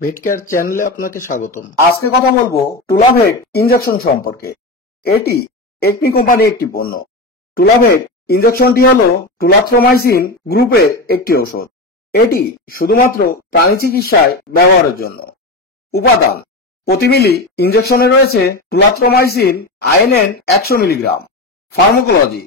ভেটকেয়ার চ্যানেলে আপনাকে স্বাগতম। আজকে কথা বলবো টুলাভেট ইনজেকশন সম্পর্কে। এটি একমি কোম্পানির একটি পণ্য। টুলাভেট ইনজেকশনটি হলো টুলাথ্রোমাইসিন গ্রুপের একটি ওষুধ। এটি শুধুমাত্র প্রাণী চিকিৎসায় ব্যবহারের জন্য। উপাদান: প্রতি মিলি ইনজেকশনে রয়েছে টুলাথ্রোমাইসিন আইএনএন 100 মিলিগ্রাম। ফার্মাকোলজি: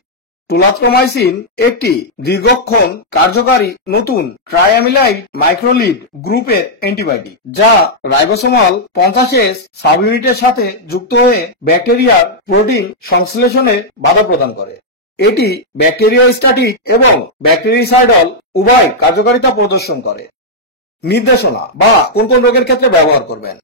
টুলাথ্রোমাইসিন একটি দীর্ঘক্ষণ কার্যকারী নতুন ট্রাইঅ্যামিলাইড মাইক্রোলিড গ্রুপের অ্যান্টিবায়োটিক, যা রাইবোসোমাল 50S সাবইউনিটের সাথে যুক্ত হয়ে ব্যাকটেরিয়ার প্রোটিন সংশ্লেষণে বাধা প্রদান করে। এটি ব্যাকটেরিওস্ট্যাটিক এবং ব্যাকটেরিসাইডাল উভয় কার্যকারিতা প্রদর্শন করে। নির্দেশনা বা কোন কোন রোগের ক্ষেত্রে ব্যবহার করবেন।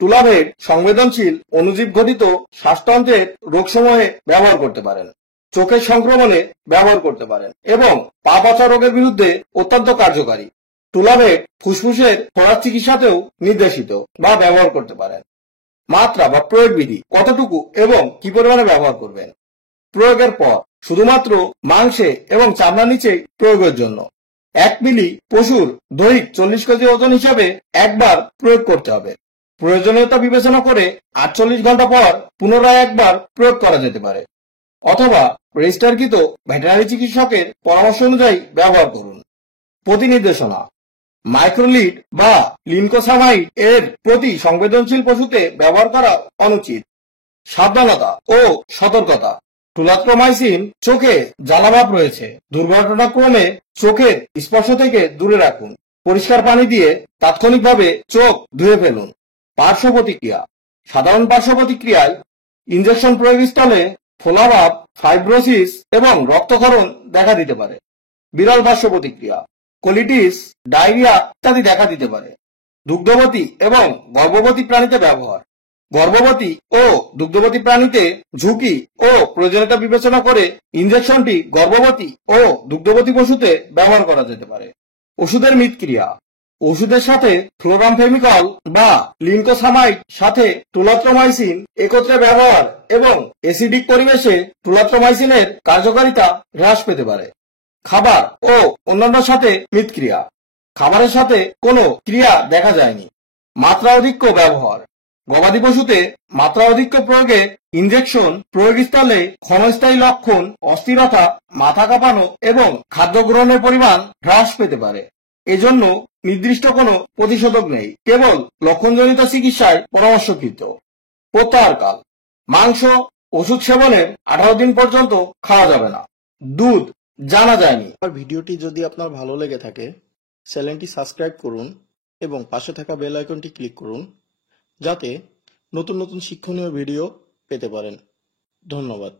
টুলাভেট সংবেদনশীল অণুজীব ঘটিত শ্বাসতন্ত্রের রোগসমূহে ব্যবহার করতে পারেন, চোখের সংক্রমণে ব্যবহার করতে পারেন এবং পা পচা রোগের বিরুদ্ধে অত্যন্ত কার্যকারী। টুলাভেট ফুসফুসের খোরাক চিকিৎসাতেও নির্দেশিত বা ব্যবহার করতে পারেন। মাত্রা বা প্রয়োগ বিধি: কতটুকু এবং কি পরিমাণে ব্যবহার করবেন। প্রয়োগের পর শুধুমাত্র মাংসে এবং চামড়ার নিচে প্রয়োগের জন্য 1 মিলি পশুর দৈহিক 40 কেজি ওজন হিসাবে একবার প্রয়োগ করতে হবে। প্রয়োজনীয়তা বিবেচনা করে 48 ঘন্টা পর পুনরায় একবার প্রয়োগ করা যেতে পারে, অথবা রেজিস্টারকৃত ভেটেরিনারি চিকিৎসকের পরামর্শ অনুযায়ী ব্যবহার করুন। প্রতি নির্দেশনা: মাইক্রোলিড বা লিনকোসামাইড এর প্রতি সংবেদনশীল পশুতে ব্যবহার করা অনুচিত। সাবধানতা ও সতর্কতা: টুলাথ্রোমাইসিন চোখে জ্বালাভাব রয়েছে, দুর্ঘটনাক্রমে চোখের স্পর্শ থেকে দূরে রাখুন। পরিষ্কার পানি দিয়ে তাৎক্ষণিকভাবে চোখ ধুয়ে ফেলুন। পার্শ্ব প্রতিক্রিয়া: সাধারণ পার্শ্ব প্রতিক্রিয়ায় ইনজেকশন প্রয়োগস্থলে ফোলাভাব, ফাইব্রোসিস এবং রক্তক্ষরণ দেখা দিতে পারে। বিরল পার্শ্ব প্রতিক্রিয়া: কোলিটিস, ডায়রিয়া ইত্যাদি দেখা দিতে পারে। দুগ্ধবতী এবং গর্ভবতী প্রাণীতে ব্যবহার: গর্ভবতী ও দুগ্ধবতী প্রাণীতে ঝুঁকি ও প্রয়োজনীয়তা বিবেচনা করে ইনজেকশনটি গর্ভবতী ও দুগ্ধবতী পশুতে ব্যবহার করা যেতে পারে। ওষুধের মিতক্রিয়া: ওষুধের সাথে ফ্লোরামফেমিকল বা লিনকোসামাইড সাথে টুলাথ্রোমাইসিন একত্রে ব্যবহার এবং অ্যাসিডিক পরিবেশে টুলাথ্রোমাইসিনের কার্যকারিতা হ্রাস পেতে পারে। খাবার ও অন্যান্য সাথে মিতক্রিয়া: খাবারের সাথে কোনো ক্রিয়া দেখা যায়নি। মাত্রাধিক্য ব্যবহার: গবাদি পশুতে মাত্রাধিক্য প্রয়োগে ইনজেকশন প্রয়োগস্থলে ক্ষণস্থায়ী লক্ষণ, অস্থিরতা, মাথা কাঁপানো এবং খাদ্য গ্রহণের পরিমাণ হ্রাস পেতে পারে। এজন্য নির্দিষ্ট কোনো প্রতিষেধক নেই, কেবল লক্ষণজনিত চিকিৎসায় পরামর্শকৃত। প্রত্যাহারকাল: মাংস ওষুধ সেবনের 18 দিন পর্যন্ত খাওয়া যাবে না। দুধ জানা যায়নি। আমার ভিডিওটি যদি আপনার ভালো লেগে থাকে, চ্যানেলটি সাবস্ক্রাইব করুন এবং পাশে থাকা বেল আইকনটি ক্লিক করুন, যাতে নতুন নতুন শিক্ষণীয় ভিডিও পেতে পারেন। ধন্যবাদ।